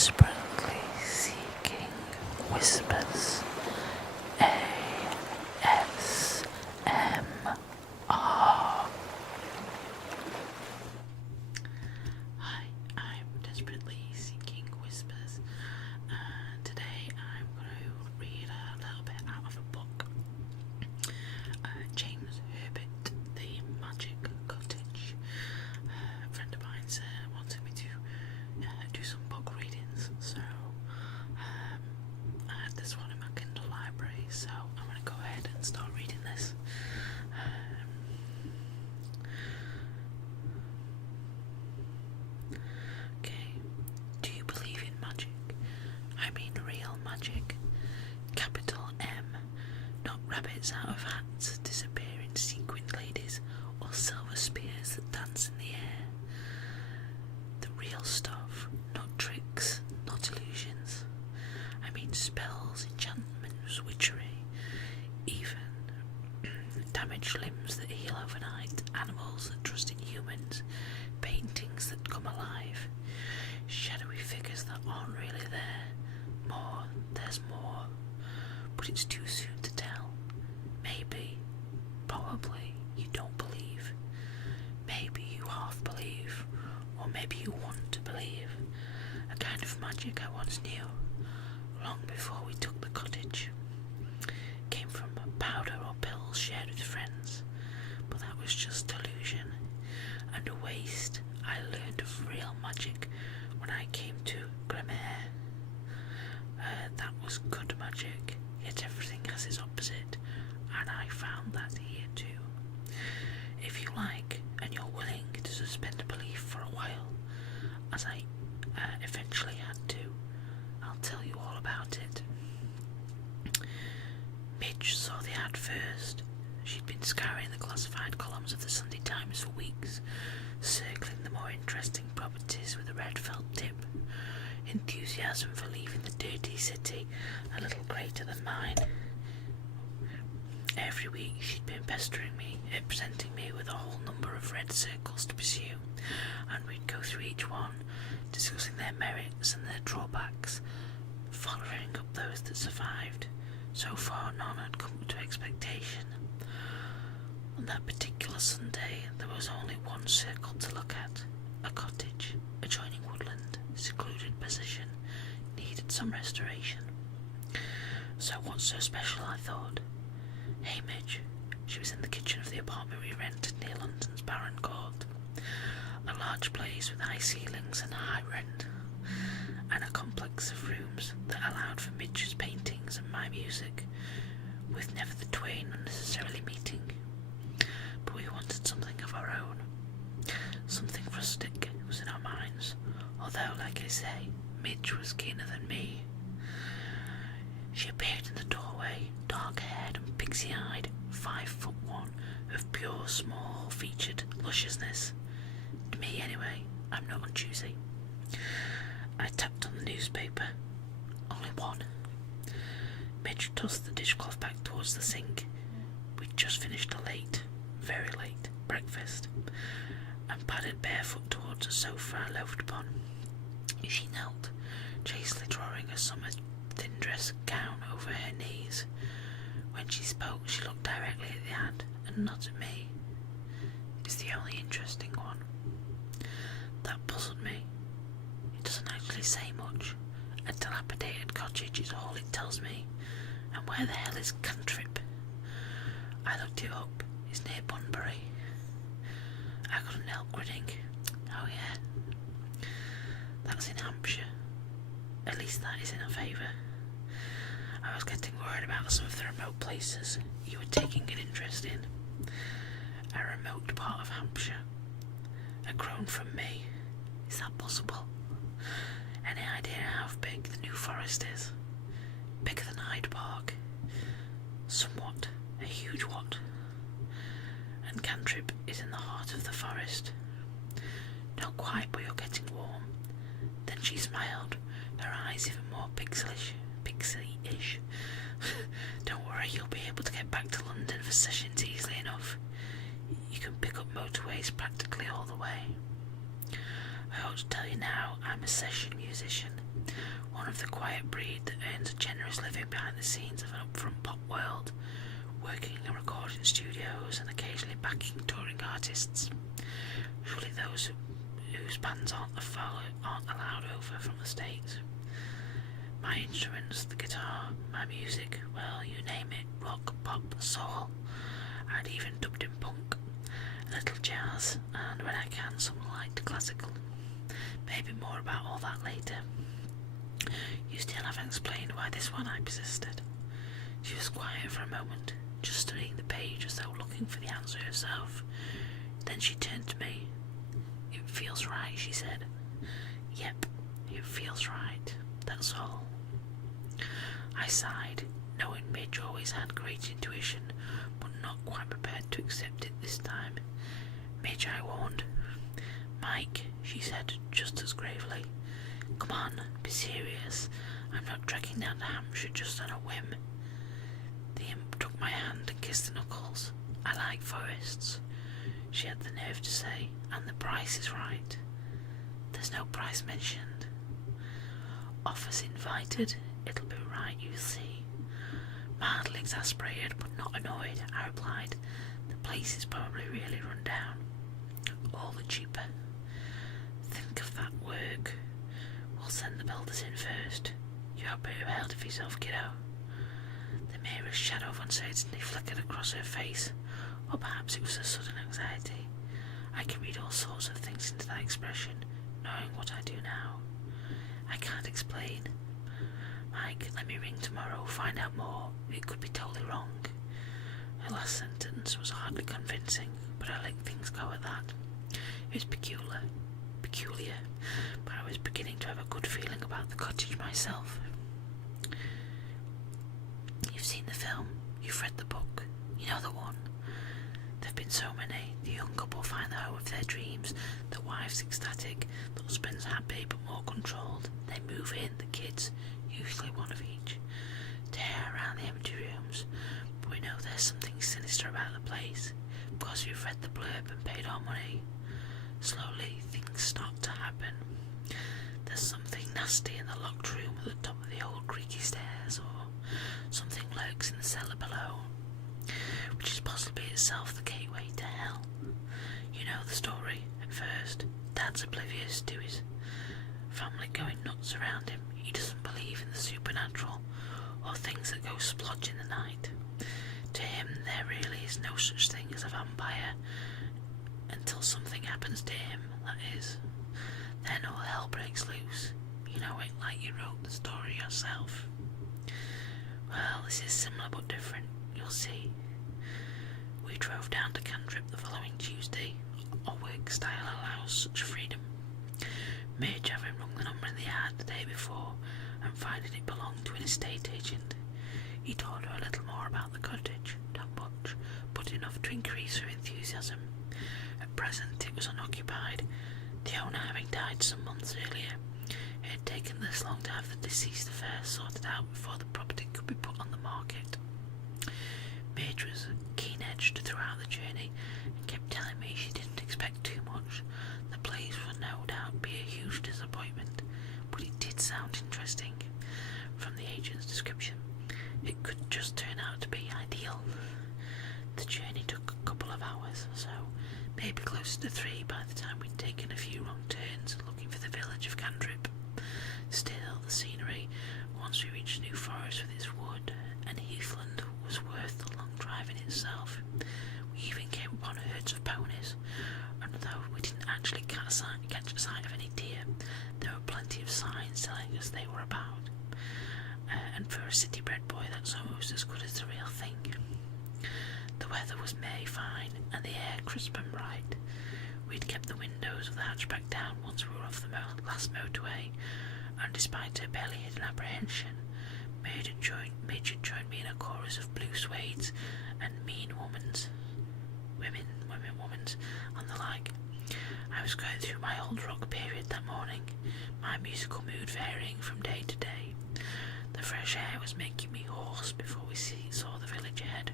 desperately seeking whispers. ASMR. Hi, I'm desperately seeking whispers. Today I'm going to read a little bit out of a book. James Herbert, The Magic Cottage. A friend of mine wanted me to do some book readings, so I had this one in my Kindle library, so I'm going to go ahead and start reading this. Okay, do you believe in magic? I mean real magic. Capital M, not rabbits out of hats, disappearing sequined ladies, or silver spears that dance in the air. The real stuff, not tricks, not illusions. I mean spells, enchantments, witchery, even damaged limbs that heal overnight, animals that trust in humans, paintings that come alive, shadowy figures that aren't really there. There's more, but it's too soon to tell. Maybe, probably, you don't believe. Maybe you half believe, or maybe you want to believe. A kind of magic I once knew, long before we took the cottage. Came from powder or pills shared with friends, but that was just delusion and a waste. I learned of real magic when I came to Grimmaire. That was good magic, yet everything has its opposite, and I found that here too. If you like, and you're willing to suspend belief for a while, as I eventually had to, I'll tell you all about it. Midge saw the ad first. She'd been scouring the classified columns of the Sunday Times for weeks, circling the more interesting properties with a red felt tip. Enthusiasm for leaving the dirty city a little greater than mine. Every week she'd been pestering me, presenting me with a whole number of red circles to pursue, and we'd go through each one, discussing their merits and their drawbacks, following up those that survived. So far none had come to expectation. On that particular Sunday there was only one circle to look at, a cottage, adjoining woodland, secluded position, needed some restoration. So what's so special, I thought. Hey Midge, she was in the kitchen of the apartment we rented near London's Barron Court, a large place with high ceilings and a high rent, and a complex of rooms that allowed for Midge's paintings and my music, with never the twain unnecessarily meeting. But we wanted something of our own, something rustic was in our minds, although, like I say, Midge was keener than me. She appeared in the doorway, dark-haired and pixie-eyed, 5'1", of pure, small-featured lusciousness. To me, anyway, I'm not unchoosy. I tapped on the newspaper. Only one. Midge tossed the dishcloth back towards the sink. We'd just finished a late, very late, breakfast, and padded barefoot towards a sofa I loafed upon. She knelt, chastely drawing a summer thin dress gown over her knees. When she spoke, she looked directly at the ad and not at me. It's the only interesting one. That puzzled me. It doesn't actually say much. A dilapidated cottage is all it tells me. And where the hell is Cantrip? I looked it up. It's near Bunbury. I couldn't help grinning. Oh yeah. That's in Hampshire. At least that is in our favour. I was getting worried about some of the remote places you were taking an interest in. A remote part of Hampshire. A grown from me. Is that possible? Any idea how big the New Forest is? Bigger than Hyde Park. Somewhat. A huge what. And Cantrip is in the heart of the forest. Not quite, but you're getting warm. Then she smiled, her eyes even more pixie-ish. Don't worry, you'll be able to get back to London for sessions easily enough. You can pick up motorways practically all the way. I ought to tell you now, I'm a session musician. one of the quiet breed that earns a generous living behind the scenes of an upfront pop world, working in recording studios and occasionally backing touring artists. Surely those whose bands aren't allowed over from the States. My instruments, the guitar, my music, well, you name it, rock, pop, soul. I'd even dubbed in punk, a little jazz, and when I can, some light classical. Maybe more about all that later. You still haven't explained why this one I persisted. She was quiet for a moment, just studying the page as though looking for the answer herself. Then she turned to me. "It feels right," she said. "Yep, it feels right, that's all." I sighed, knowing Midge always had great intuition, but not quite prepared to accept it this time. "Midge," I warned. "Mike," she said just as gravely. "Come on, be serious. I'm not dragging down to Hampshire just on a whim." The imp took my hand and kissed the knuckles. "I like forests," she had the nerve to say, "and the price is right." "There's no price mentioned." "Offers invited. It'll be right, you'll see." Mildly exasperated but not annoyed, I replied, "The place is probably really run down. All the cheaper." "Think of that work. We'll send the builders in first. You hope it held of yourself, kiddo." The merest shadow of uncertainty flickered across her face, or perhaps it was a sudden anxiety. I can read all sorts of things into that expression, knowing what I do now. "I can't explain. Mike, let me ring tomorrow, find out more. It could be totally wrong." Her last sentence was hardly convincing, but I let things go at that. It was peculiar, but I was beginning to have a good feeling about the cottage myself. "You've seen the film, you've read the book, you know the one. There've been so many. The young couple find the home of their dreams, the wife's ecstatic, the husband's happy but more controlled. They move in, the kids, usually one of each, tear around the empty rooms, but we know there's something sinister about the place, because we've read the blurb and paid our money. Slowly, things start to happen. There's something nasty in the locked room at the top of the old creaky stairs, or something lurks in the cellar below, which is possibly itself the gateway to hell. You know the story. At first, Dad's oblivious to his family going nuts around him. He doesn't believe in the supernatural, or things that go splodge in the night. To him, there really is no such thing as a vampire, until something happens to him, that is. Then all hell breaks loose. You know it like you wrote the story yourself. Well, this is similar but different, you'll see. We drove down to Cantrip the following Tuesday. Our work style allows such freedom. Midge having rung the number in the ad the day before and finding it belonged to an estate agent. He told her a little more about the cottage, not much, but enough to increase her enthusiasm. At present it was unoccupied, the owner having died some months earlier. It had taken this long to have the deceased affairs sorted out before the property could be put on the market. Midge was keen-edged throughout the journey and kept telling me she didn't expect too much. The place would no doubt be a huge disappointment, but it did sound interesting. From the agent's description, it could just turn out to be ideal. The journey took a couple of hours or so, maybe closer to 3 by the time we'd taken a few wrong turns looking for the village of Cantrip. Still, the scenery, once we reached New Forest with its wood and heathland, was worth the long drive in itself. We even came upon herds of ponies, and though we didn't actually catch a sight of any deer, there were plenty of signs telling us they were about. And for a city-bred boy, that's almost as good as the real thing. The weather was May fine, and the air crisp and bright. We'd kept the windows of the hatchback down once we were off the last motorway, and despite her barely hidden apprehension, Midge had joined me in a chorus of blue suedes and women, and the like. I was going through my old rock period that morning, my musical mood varying from day to day. The fresh air was making me hoarse before we saw the village ahead.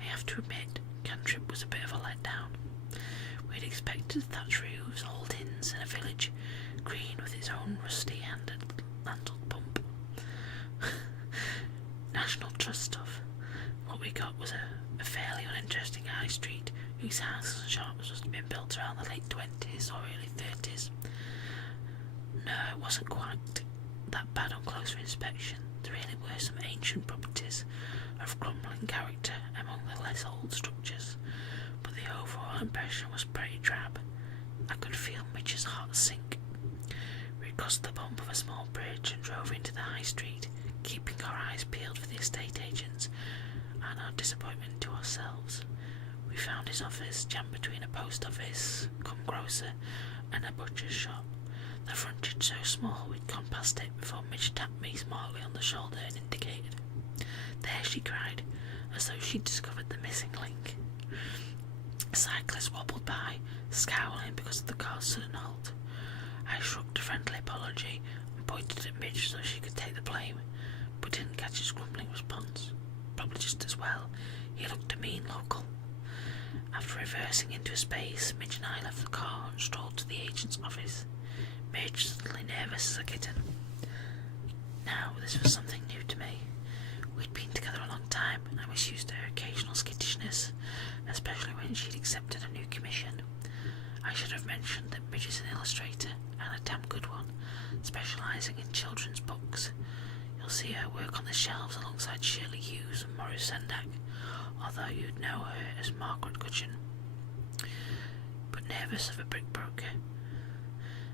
I have to admit, Cantrip was a bit of a letdown. We'd expected thatch roofs, old inns, and a village green with its own rusty-handled trust of. What we got was a fairly uninteresting high street whose houses and shops must have been built around the late 20s or early 30s. No, it wasn't quite that bad on closer inspection. There really were some ancient properties of crumbling character among the less old structures, but the overall impression was pretty drab. I could feel Mitch's heart sink. We crossed the bump of a small bridge and drove into the high street, keeping our eyes peeled for the estate agents and our disappointment to ourselves. We found his office jammed between a post office, cum grocer, and a butcher's shop. The frontage so small we'd gone past it before Mitch tapped me smartly on the shoulder and indicated. There, she cried, as though she'd discovered the missing link. A cyclist wobbled by, scowling because of the car's sudden halt. I shrugged a friendly apology and pointed at Mitch so she could take the blame, but didn't catch his grumbling response. Probably just as well. He looked a mean local. After reversing into a space, Mitch and I left the car and strolled to the agent's office. Mitch suddenly nervous as a kitten. Now, this was something new to me. We'd been together a long time, and I was used to her occasional skittishness, especially when she'd accepted a new commission. I should have mentioned that Mitch is an illustrator, and a damn good one, specialising in children's books. You'll see her work on the shelves alongside Shirley Hughes and Maurice Sendak, although you'd know her as Margaret Gudgeon. But nervous of a brickbroker,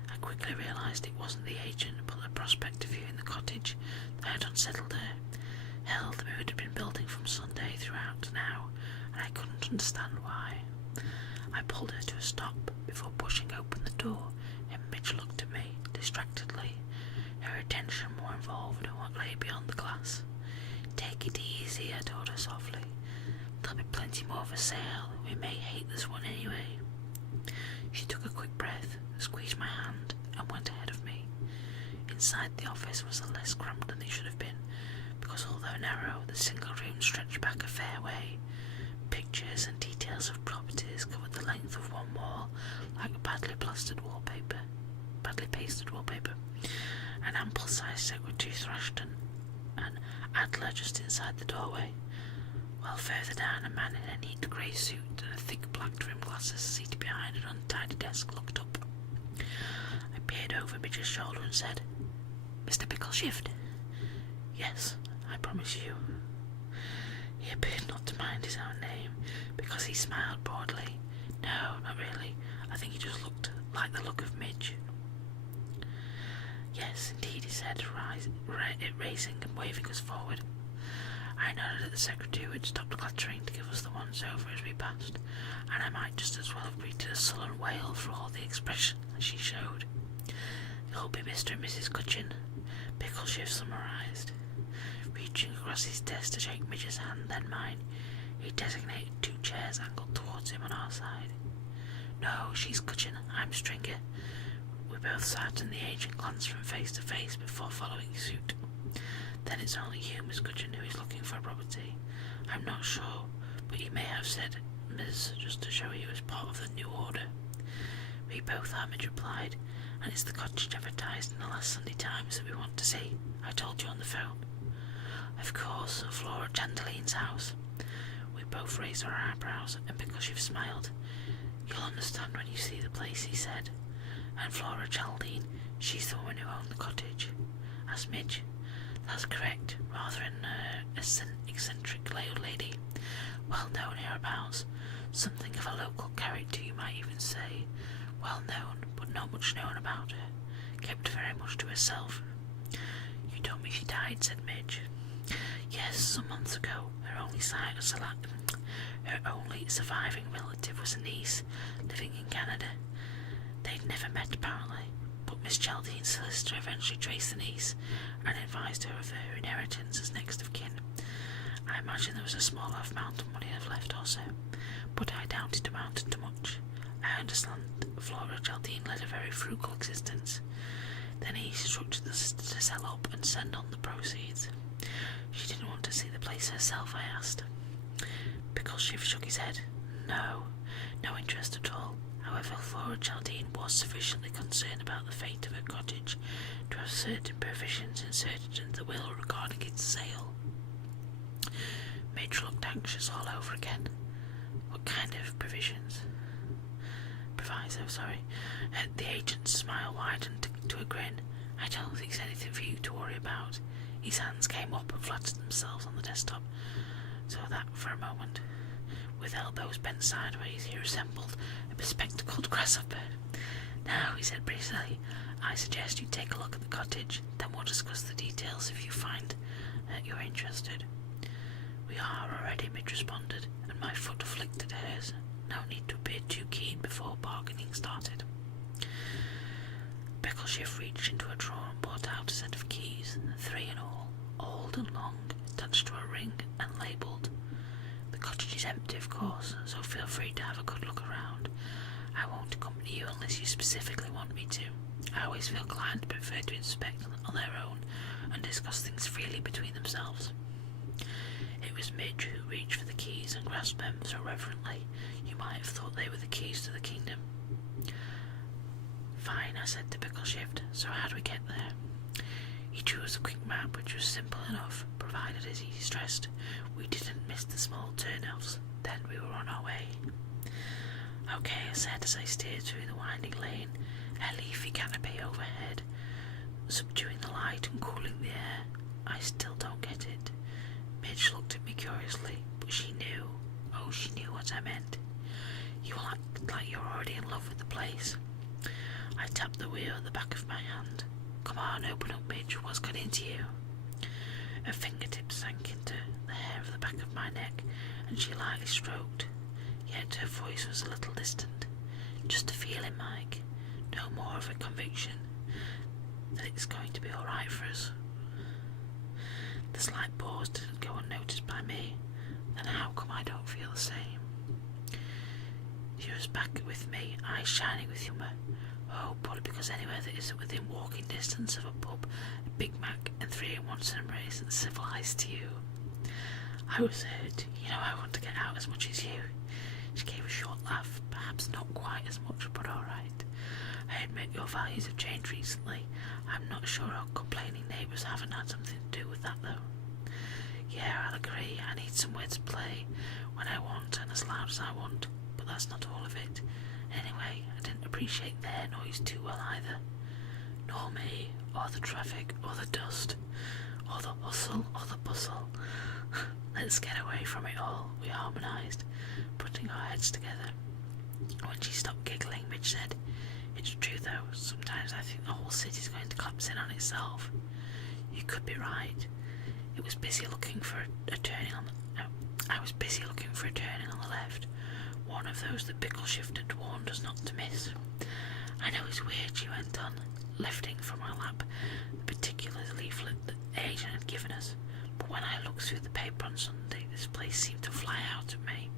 I quickly realised it wasn't the agent, but the prospect of viewing the cottage that had unsettled her. Hell, the mood had been building from Sunday throughout now, and I couldn't understand why. I pulled her to a stop before pushing open the door, and Mitch looked at me distractedly, her attention more involved in what lay beyond the glass. Take it easy, I told her softly. There'll be plenty more for sale. We may hate this one anyway. She took a quick breath, squeezed my hand, and went ahead of me. Inside the office was less cramped than they should have been, because although narrow, the single room stretched back a fair way. Pictures and details of properties covered the length of one wall like badly pasted wallpaper. An ample-sized secretary thrashed an Adler just inside the doorway, while further down a man in a neat grey suit and a thick black-trimmed glasses seated behind an untidy desk looked up. I peered over Mitch's shoulder and said, "Mr. Pickleshift?" "Yes, I promise you." He appeared not to mind his own name, because he smiled broadly. No, not really. I think he just looked like the look of Mitch. "Yes, indeed," he said, raising and waving us forward. I nodded at the secretary who had stopped clattering to give us the once over as we passed, and I might just as well have greeted a sullen whale for all the expression that she showed. "You'll be Mr. and Mrs. Gudgeon," Pickleshift summarised. Reaching across his desk to shake Mitch's hand, then mine, he designated 2 chairs angled towards him on our side. "No, she's Gudgeon, I'm Stringer." We both sat and the agent glanced from face to face before following suit. "Then it's only you, Miss Gudgeon, who is looking for property." "I'm not sure, but he may have said Ms. just to show you as part of the new order." "We both are," Mitch replied, "and it's the cottage advertised in the last Sunday Times that we want to see. I told you on the phone." "Of course, Flora Chandeline's house." We both raised our eyebrows, and Pickleshift smiled. "You'll understand when you see the place," he said. "And Flora Chaldean, she's the woman who owned the cottage?" asked Mitch. "That's correct, rather an eccentric old lady, well known hereabouts, something of a local character you might even say, well known, but not much known about her, kept very much to herself." "You told me she died," said Mitch. "Yes, some months ago. Her only surviving relative was a niece, living in Canada. They'd never met apparently, but Miss Chaldean's solicitor eventually traced the niece and advised her of her inheritance as next of kin. I imagine there was a small amount of money left also, but I doubt it amounted to much. I understand Flora Chaldean led a very frugal existence. Then he instructed the sister to sell up and send on the proceeds." "She didn't want to see the place herself?" I asked. Pickleshift shook his head. No interest at all. However, Flora Chaldean was sufficiently concerned about the fate of her cottage to have certain provisions inserted into the will regarding its sale. Midge looked anxious all over again. What kind of provisions? Proviso, sorry. The agent's smile widened to a grin. I don't think it's anything for you to worry about. His hands came up and flattened themselves on the desktop, so that for a moment, with elbows bent sideways, he resembled a bespectacled grasshopper. Now, he said briefly, I suggest you take a look at the cottage, then we'll discuss the details if you find that you're interested. We are already, Midge responded, and my foot flicked at hers. No need to appear too keen before bargaining started. Pickleshift reached into a drawer and brought out a set of keys, 3 in all, old and long, attached to a ring and labelled. The cottage is empty, of course, so feel free to have a good look around. I won't accompany you unless you specifically want me to. I always feel clients prefer to inspect on their own and discuss things freely between themselves. It was Midge who reached for the keys and grasped them so reverently you might have thought they were the keys to the kingdom. Fine, I said to Pickleshift, so how do we get there? He drew us a quick map which was simple enough, provided, as he stressed, we didn't miss the small turn-offs. Then we were on our way. Okay, I said as I steered through the winding lane, a leafy canopy overhead, subduing the light and cooling the air. I still don't get it. Midge looked at me curiously, but she knew. Oh, she knew what I meant. You will act like you're already in love with the place. I tapped the wheel at the back of my hand. Come on, open up, Midge. What's got into you? Her fingertips sank into the hair of the back of my neck, and she lightly stroked. Yet her voice was a little distant. Just a feeling, Mike. No more of a conviction that it's going to be alright for us. The slight pause didn't go unnoticed by me. Then how come I don't feel the same? She was back with me, eyes shining with humour. Oh, probably because anywhere that isn't within walking distance of a pub, a Big Mac and 3-in-1 cinema isn't civilised to you. I was hurt. You know I want to get out as much as you. She gave a short laugh, perhaps not quite as much, but alright. I admit your values have changed recently. I'm not sure our complaining neighbours haven't had something to do with that, though. Yeah, I'll agree. I need somewhere to play when I want and as loud as I want, but that's not all of it. Anyway, I didn't appreciate their noise too well either. Nor me, or the traffic, or the dust, or the hustle, or the bustle. Let's get away from it all, we harmonised, putting our heads together. When she stopped giggling, Midge said, It's true though, sometimes I think the whole city's going to collapse in on itself. You could be right. I was busy looking for a turning on the left, one of those that Pickleshift had warned us not to miss. I know it's weird, she went on, lifting from my lap the particular leaflet that the agent had given us, but when I looked through the paper on Sunday, this place seemed to fly out at me.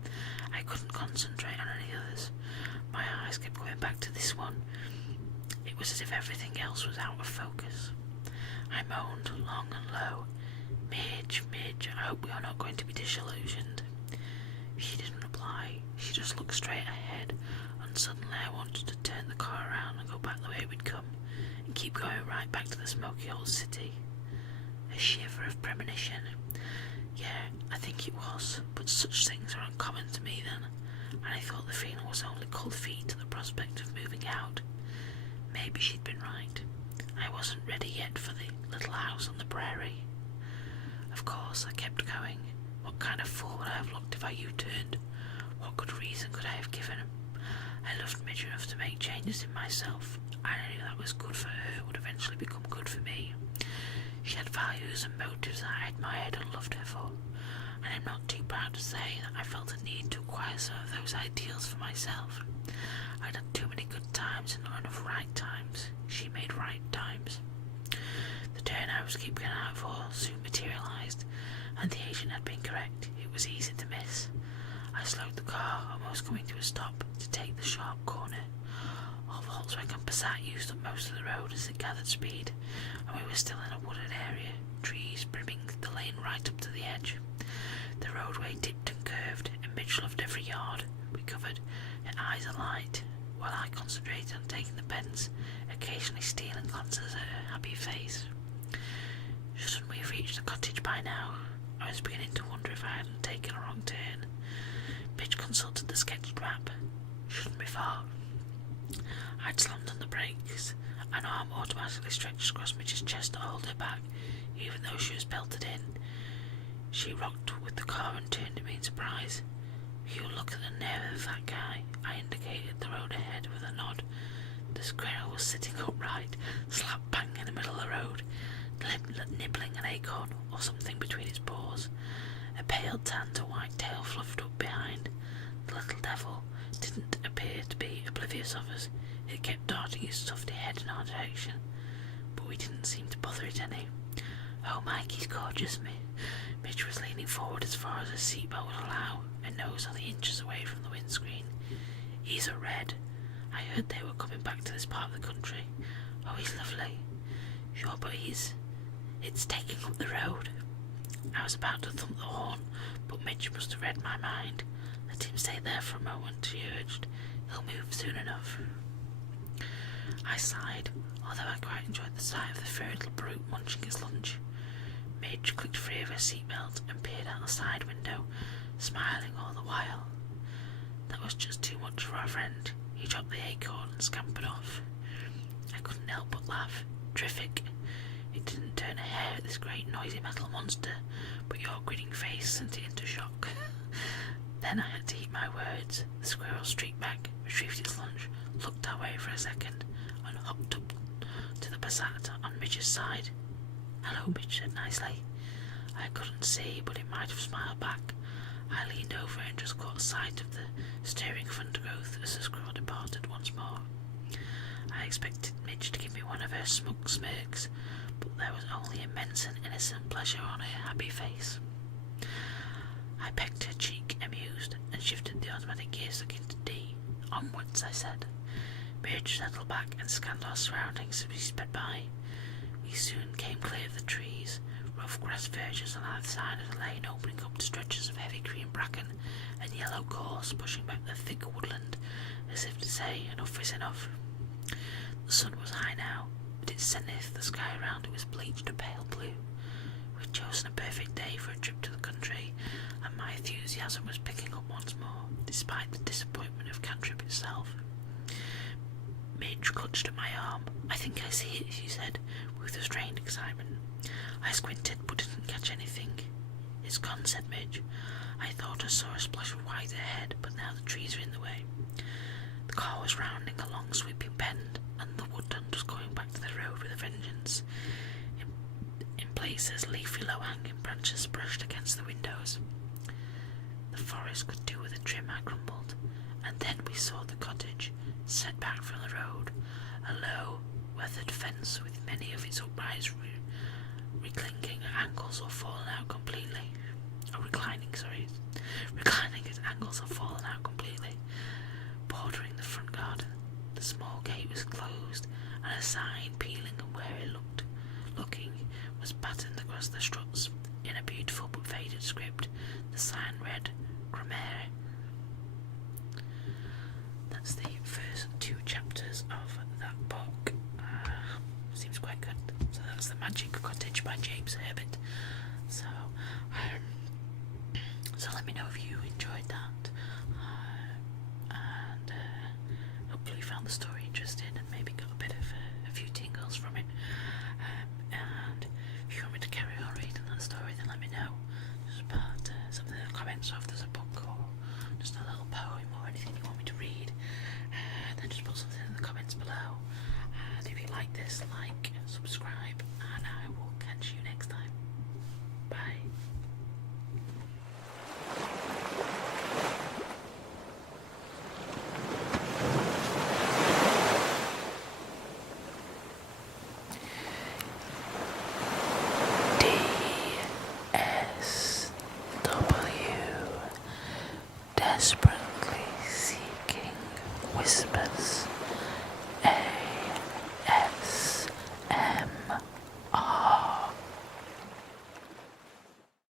I couldn't concentrate on any others. My eyes kept going back to this one. It was as if everything else was out of focus. I moaned long and low, Midge, I hope we are not going to be disillusioned. She didn't reply. She just looked straight ahead, and suddenly I wanted to turn the car around and go back the way we'd come, and keep going right back to the smoky old city. A shiver of premonition. Yeah, I think it was, but such things are uncommon to me then, and I thought the feeling was only cold feet to the prospect of moving out. Maybe she'd been right. I wasn't ready yet for the little house on the prairie. Of course, I kept going. What kind of fool would I have looked if I U-turned? What good reason could I have given? I loved Midge enough to make changes in myself, and I knew that was good for her would eventually become good for me. She had values and motives that I admired and loved her for, and I'm not too proud to say that I felt a need to acquire some of those ideals for myself. I'd had too many good times and not enough right times. She made right times. The turn I was keeping an eye for soon materialised, and the agent had been correct. It was easy to miss. I slowed the car, almost coming to a stop, to take the sharp corner. Our Volkswagen Passat used up most of the road as it gathered speed, and we were still in a wooded area, trees brimming the lane right up to the edge. The roadway dipped and curved, and Midge loved every yard we covered, her eyes alight, while I concentrated on taking the bends, occasionally stealing glances at her happy face. Shouldn't we have reached the cottage by now? I was beginning to wonder if I hadn't taken a wrong turn. Midge consulted the sketched map. Shouldn't be far. I'd slammed on the brakes. An arm automatically stretched across Midge's chest to hold her back, even though she was belted in. She rocked with the car and turned to me in surprise. "You look at the nerve of that guy." I indicated the road ahead with a nod. The squirrel was sitting upright, slap bang in the middle of the road, nibbling an acorn or something between its paws. A pale tan to white tail fluffed up behind. The little devil didn't appear to be oblivious of us. It kept darting its tufty head in our direction, but we didn't seem to bother it any. "Oh, Mike, he's gorgeous." Midge was leaning forward as far as her seatbelt would allow, her nose only inches away from the windscreen. "He's a red. I heard they were coming back to this part of the country." "Oh, he's lovely." "Sure, but it's taking up the road." I was about to thump the horn, but Midge must have read my mind. "Let him stay there for a moment," she urged. "He'll move soon enough." I sighed, although I quite enjoyed the sight of the furry little brute munching his lunch. Midge clicked free of her seatbelt and peered out the side window, smiling all the while. That was just too much for our friend. He dropped the acorn and scampered off. I couldn't help but laugh. Terrific. It didn't turn a hair at this great noisy metal monster, but your grinning face sent it into shock. Then I had to eat my words. The squirrel streaked back, retrieved its lunch, looked our way for a second, and hopped up to the Passat on Midge's side. "Hello," Midge said nicely. I couldn't see, but it might have smiled back. I leaned over and just caught sight of the steering of undergrowth as the squirrel departed once more. I expected Midge to give me one of her smug smirks, but there was only immense and innocent pleasure on her happy face. I pecked her cheek, amused, and shifted the automatic gears again to D. "Onwards," I said. Midge settled back and scanned our surroundings as we sped by. We soon came clear of the trees, rough grass verges on either side of the lane opening up to stretches of heavy green bracken and yellow gorse pushing back the thick woodland, as if to say, enough is enough. The sun was high now, but its zenith, the sky around it was bleached a pale blue. We'd chosen a perfect day for a trip to the country, and my enthusiasm was picking up once more, despite the disappointment of Cantrip itself. Midge clutched at my arm. "I think I see it," she said, with a strained excitement. I squinted, but didn't catch anything. "It's gone," said Midge. "I thought I saw a splash of white ahead, but now the trees are in the way." The car was rounding a long sweeping bend, and the woodland was going back to the road with a vengeance. In places, leafy low-hanging branches brushed against the windows. "The forest could do with a trim," I grumbled, and then we saw the cottage, set back from the road, a low, weathered fence with many of its uprights reclining at angles or fallen out completely. Reclining at angles or fallen out completely. Bordering the front garden, the small gate was closed, and a sign, peeling and weary looking, was patterned across the struts in a beautiful but faded script. The sign read, "Grammaire." That's the first 2 chapters of that book. Seems quite good. So that's The Magic Cottage by James Herbert. So let me know if you enjoyed that, and hopefully you found the story interesting and maybe got a few tingles from it. And if you want me to carry on reading that story, then let me know. Just put something in the comments, or if there's a book or just a little poem or anything you want me to read, then just put something in the comments below. And if you like this, like, subscribe, and I will catch you next time. Bye.